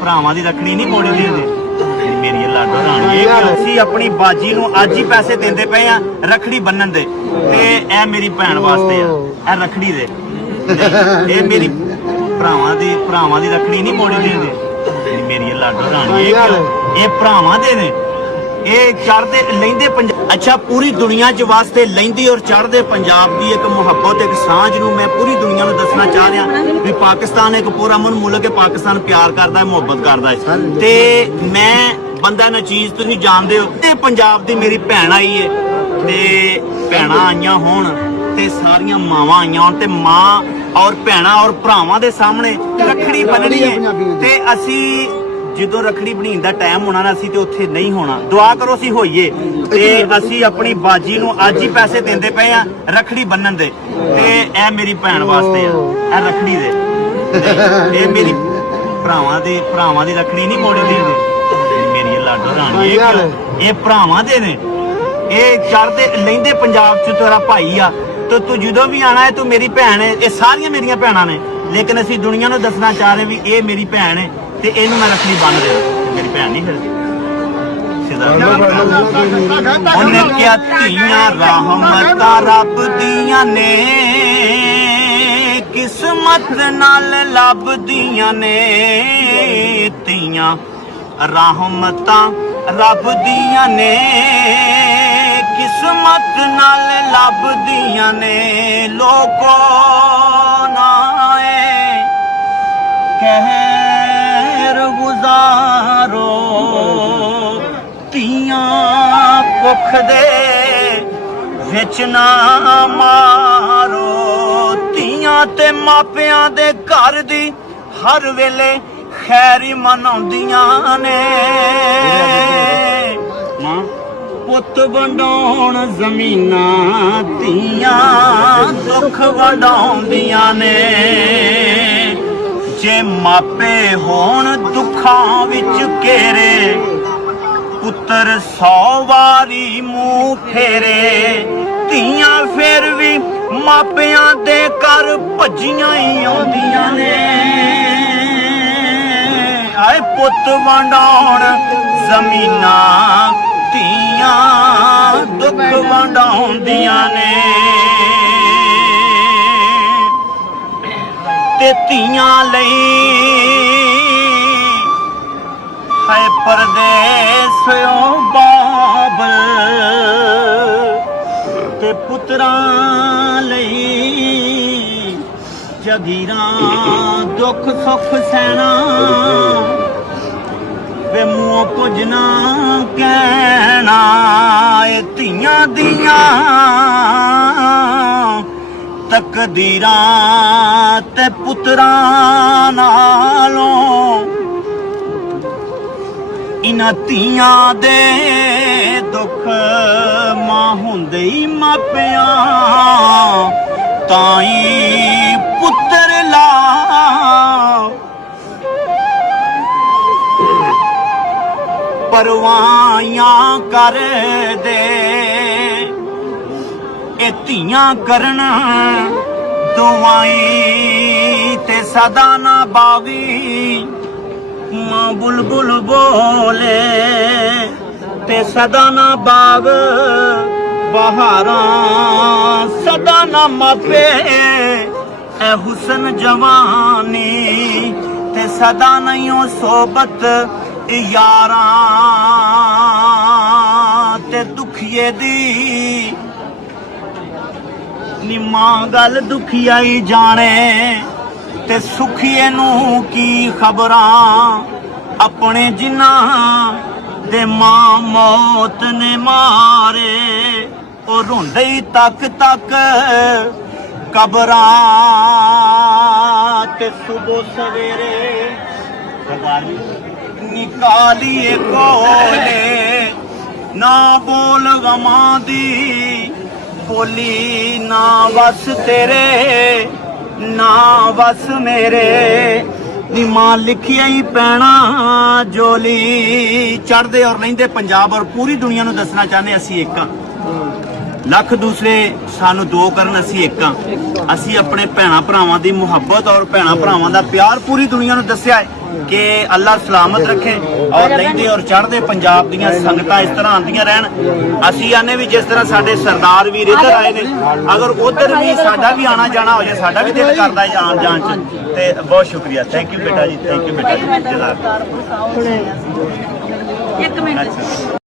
ਭਰਾਵਾਂ ਦੀ ਰੱਖੜੀ ਨਹੀਂ ਮੋੜੀ ਦਿੰਦੇ ਮੇਰੀ ਲਾਡੋ ਰਾਣੀ। ਅਸੀਂ ਆਪਣੀ ਬਾਜੀ ਨੂੰ ਅੱਜ ਹੀ ਪੈਸੇ ਦਿੰਦੇ ਪਏ ਆ ਰੱਖੜੀ ਬੰਨਣ ਦੇ, ਤੇ ਇਹ ਮੇਰੀ ਭੈਣ ਵਾਸਤੇ ਆ ਇਹ ਰੱਖੜੀ ਦੇ। ਇਹ ਮੇਰੀ ਭਰਾਵਾਂ ਦੀ ਰੱਖੜੀ ਨਹੀਂ ਮੋੜੀ ਦਿੰਦੇ ਮੇਰੀ ਲਾਡੋ ਰਾਣੀ। ਇਹ ਭਰਾਵਾਂ ਦੇ ਨੇ, ਇਹ ਚੜ੍ਹਦੇ ਲਹਿੰਦੇ ਪੰਜਾਬ। ਅੱਛਾ, ਪੂਰੀ ਦੁਨੀਆ 'ਚ ਵਾਸਤੇ ਲਹਿੰਦੀ ਔਰ ਚੜ੍ਹਦੇ ਪੰਜਾਬ ਦੀ ਇੱਕ ਮੁਹੱਬਤ, ਇੱਕ ਸਾਂਝ ਨੂੰ ਮੈਂ ਪੂਰੀ ਦੁਨੀਆ ਨੂੰ ਦੱਸਣਾ ਚਾਹ ਰਿਹਾ ਵੀ ਪਾਕਿਸਤਾਨ ਇੱਕ ਪੁਰਅਮਨ ਮੁਲਕ ਹੈ। ਪਾਕਿਸਤਾਨ ਪਿਆਰ ਕਰਦਾ ਹੈ, ਮੁਹੱਬਤ ਕਰਦਾ ਹੈ, ਤੇ ਮੈਂ ਬੰਦਾ ਨਾ ਚੀਜ਼ ਤੁਸੀਂ ਜਾਣਦੇ ਹੋ। ਤੇ ਪੰਜਾਬ ਦੀ ਮੇਰੀ ਭੈਣ ਆਈ ਹੈ, ਤੇ ਭੈਣਾਂ ਆਈਆਂ ਹੋਣ ਤੇ ਸਾਰੀਆਂ ਮਾਵਾਂ ਆਈਆਂ ਹੋਣ, ਤੇ ਮਾਂ ਔਰ ਭੈਣਾਂ ਔਰ ਭਰਾਵਾਂ ਦੇ ਸਾਹਮਣੇ ਰੱਖੜੀ ਬੰਨਣੀ ਹੈ। ਤੇ ਅਸੀਂ ਜਦੋਂ ਰੱਖੜੀ ਬਣਾਉਣ ਦਾ ਟਾਈਮ ਹੋਣਾ ਨਾ, ਅਸੀਂ ਤੇ ਉੱਥੇ ਨਹੀਂ ਹੋਣਾ। ਦੁਆ ਕਰੋ ਅਸੀਂ ਹੋਈਏ। ਤੇ ਅਸੀਂ ਆਪਣੀ ਬਾਜੀ ਨੂੰ ਅੱਜ ਹੀ ਪੈਸੇ ਦਿੰਦੇ ਪਏ ਆ ਰੱਖੜੀ ਬੰਨਣ ਦੇ, ਤੇ ਇਹ ਮੇਰੀ ਭੈਣ ਵਾਸਤੇ ਆ ਇਹ ਰੱਖੜੀ ਦੇ। ਇਹ ਮੇਰੀ ਭਰਾਵਾਂ ਦੀ ਰੱਖੜੀ ਨਹੀਂ ਮੋੜੀ ਦਿੰਦੇ ਮੇਰੀ ਲਾਡੋ ਰਾਣੀ। ਇਹ ਭਰਾਵਾਂ ਦੇ ਨੇ, ਇਹ ਚੜ੍ਹਦੇ ਲਹਿੰਦੇ ਪੰਜਾਬ 'ਚ ਤੇਰਾ ਭਾਈ ਆ, ਤੇ ਤੂੰ ਜਦੋਂ ਵੀ ਆਣਾ ਹੈ ਤੂੰ ਮੇਰੀ ਭੈਣ ਹੈ। ਇਹ ਸਾਰੀਆਂ ਮੇਰੀਆਂ ਭੈਣਾਂ ਨੇ, ਲੇਕਿਨ ਅਸੀਂ ਦੁਨੀਆ ਨੂੰ ਦੱਸਣਾ ਚਾਹ ਰਹੇ ਵੀ ਇਹ ਮੇਰੀ ਭੈਣ ਹੈ, ਤੇ ਇਹਨੂੰ ਮੈਂ ਰੱਖੜੀ ਬੰਨ ਦੇਣਾ। ਮੇਰੀ ਭੈਣ ਨਹੀਂ ਫਿਰਦੀ ਉਹਨੇ ਕਿਹਾ ਧੀਆਂ ਰਹਿਮਤਾਂ ਰੱਬ ਦੀਆਂ ਨੇ, ਕਿਸਮਤ ਨਾਲ ਲੱਭਦੀਆਂ ਨੇ। ਧੀਆਂ ਰਹਿਮਤਾਂ ਰੱਬ ਦੀਆਂ ਨੇ, ਕਿਸਮਤ ਨਾਲ ਲੱਭਦੀਆਂ ਨੇ। ਲੋਕੋ ਨਾਏ ਕਹਿਰ ਗੁਜ਼ਾਰੋ, ਧੀਆਂ ਕੁੱਖ ਦੇ ਵਿੱਚ ਨਾ ਮਾਰੋ। ਧੀਆਂ ਤੇ ਮਾਪਿਆਂ ਦੇ ਘਰ ਦੀ ਹਰ ਵੇਲੇ ਖੈਰੀ ਮਨਾਉਂਦੀਆਂ ਨੇ। ਮਾਂ ਪੁੱਤ ਵੰਡਾਉਣ ਜ਼ਮੀਨਾਂ, ਧੀਆਂ ਦੁੱਖ ਵੰਡਾਉਂਦੀਆਂ ਨੇ। ਜੇ ਮਾਪੇ ਹੋਣ ਦੁੱਖਾਂ ਵਿੱਚ ਘੇਰੇ, ਪੁੱਤਰ 100 ਵਾਰੀ ਮੂੰਹ ਫੇਰੇ। ਧੀਆਂ ਫਿਰ ਵੀ ਮਾਪਿਆਂ ਦੇ ਘਰ ਭੱਜੀਆਂ ਹੀ ਆਉਂਦੀਆਂ ਨੇ। ਆਏ ਪੁੱਤ ਵੰਡਾਉਣ ਜ਼ਮੀਨਾਂ, ਧੀਆਂ ਦੁੱਖ ਵੰਡਾਉਂਦੀਆਂ ਨੇ। ਤੇ ਧੀਆਂ ਲਈ ਹੈ ਪਰਦੇਸਿਓ ਬਾਬਲ, ਤੇ ਪੁੱਤਰਾਂ ਲਈ ਜਗੀਰਾਂ ਦੁੱਖ ਸੁੱਖ ਸਹਿਣਾ। ਵੇ ਮੂੰਹੋਂ ਕੁਝ ਨਾ ਕਹਿਣਾ, ਇਹ ਧੀਆਂ ਦੀਆਂ ਤਕਦੀਰਾਂ ਤੇ ਪੁੱਤਰਾਂ ਨਾਲੋਂ। ਇਨ੍ਹਾਂ ਧੀਆਂ ਦੇ ਦੁੱਖ ਮਾਂ ਹੁੰਦੇ ਹੀ ਮਾਪਿਆਂ, ਤਾਈ ਪੁੱਤਰ ਲਾ ਪਰਵਾਈਆਂ ਕਰਦੇ। ਇਹ ਧੀਆਂ ਕਰਨ ਦੁਆਈ ਤੇ ਸਦਾ ਨਾ ਬਾਵੀ। ਮਾਂ ਬੁਲਬੁਲ ਬੋਲੇ ਤੇ ਸਦਾ ਨਾ ਬਾਗ, ਬਹਾਰਾਂ ਸਦਾ ਨਾ ਮਾਪੇ। ਐ ਹੁਸਨ ਜਵਾਨੀ ਤੇ ਸਦਾ ਨਹੀਂ ਉਹ ਸੋਬਤ ਯਾਰਾਂ। ਤੇ ਦੁਖੀਏ ਦੀ ਨਿਮਾ ਗੱਲ ਦੁਖੀਆਈ ਜਾਣੇ, ਤੇ ਸੁਖੀਏ ਨੂੰ ਕੀ ਖਬਰਾਂ। ਆਪਣੇ ਜਿਨ੍ਹਾਂ ਦੇ ਮਾਂ ਮੌਤ ਨੇ ਮਾਰੇ, ਉਹ ਰੋਂਦੇ ਹੀ ਤੱਕ ਤੱਕ ਕਬਰਾਂ। ਤੇ ਸੁਬਹ ਸਵੇਰੇ ਨਿਕਾਲੀਏ ਕੋਲੇ, ਨਾ ਬੋਲ ਗਮਾਂ ਦੀ ਬੋਲੀ। ਨਾ ਵਸ ਤੇਰੇ ਨਾ ਵਸ ਮੇਰੇ, ਨੀ ਮਾਂ ਲਿਖਿਆ ਹੀ ਪੈਣਾ ਜੋਲੀ। ਚੜ੍ਹਦੇ ਔਰ ਲਹਿੰਦੇ ਪੰਜਾਬ ਔਰ ਪੂਰੀ ਦੁਨੀਆ ਨੂੰ ਦੱਸਣਾ ਚਾਹੁੰਦੇ ਅਸੀਂ ਇੱਕ ਹਾਂ। ਲੱਖ ਦੂਸਰੇ ਸਾਨੂੰ ਦੋ ਕਰਨ, ਅਸੀਂ ਇੱਕ ਹਾਂ। ਅਸੀਂ ਆਪਣੇ ਭੈਣਾਂ ਭਰਾਵਾਂ ਦੀ ਮੁਹੱਬਤ ਔਰ ਭੈਣਾਂ ਭਰਾਵਾਂ ਦਾ ਪਿਆਰ ਪੂਰੀ ਦੁਨੀਆ ਨੂੰ ਦੱਸਿਆ ਹੈ। ਕਿ ਅੱਲਾ ਸਲਾਮਤ ਰੱਖੇ ਔਰ ਲੈਂਦੇ ਔਰ ਚੜ੍ਹਦੇ ਪੰਜਾਬ ਦੀਆਂ ਸੰਗਤਾਂ ਇਸ ਤਰ੍ਹਾਂ ਆਉਂਦੀਆਂ ਰਹਿਣ। ਅਸੀਂ ਆਨੇ ਵੀ ਜਿਸ ਤਰ੍ਹਾਂ ਸਾਡੇ ਸਰਦਾਰ ਵੀਰ ਇੱਧਰ ਆਏ ਨੇ, ਅਗਰ ਉਧਰ ਵੀ ਸਾਡਾ ਵੀ ਆਣਾ ਜਾਣਾ ਹੋ ਜਾਏ, ਸਾਡਾ ਵੀ ਦਿਲ ਕਰਦਾ ਹੈ ਆਉਣ ਜਾਣ ਚ। ਤੇ ਬਹੁਤ ਸ਼ੁਕਰੀਆ, ਥੈਂਕ ਯੂ ਬੇਟਾ ਜੀ, ਥੈਂਕ ਯੂ ਬੇਟਾ ਜੀ, ਜਜ਼ਾਕ। ਇੱਕ ਮਿੰਟ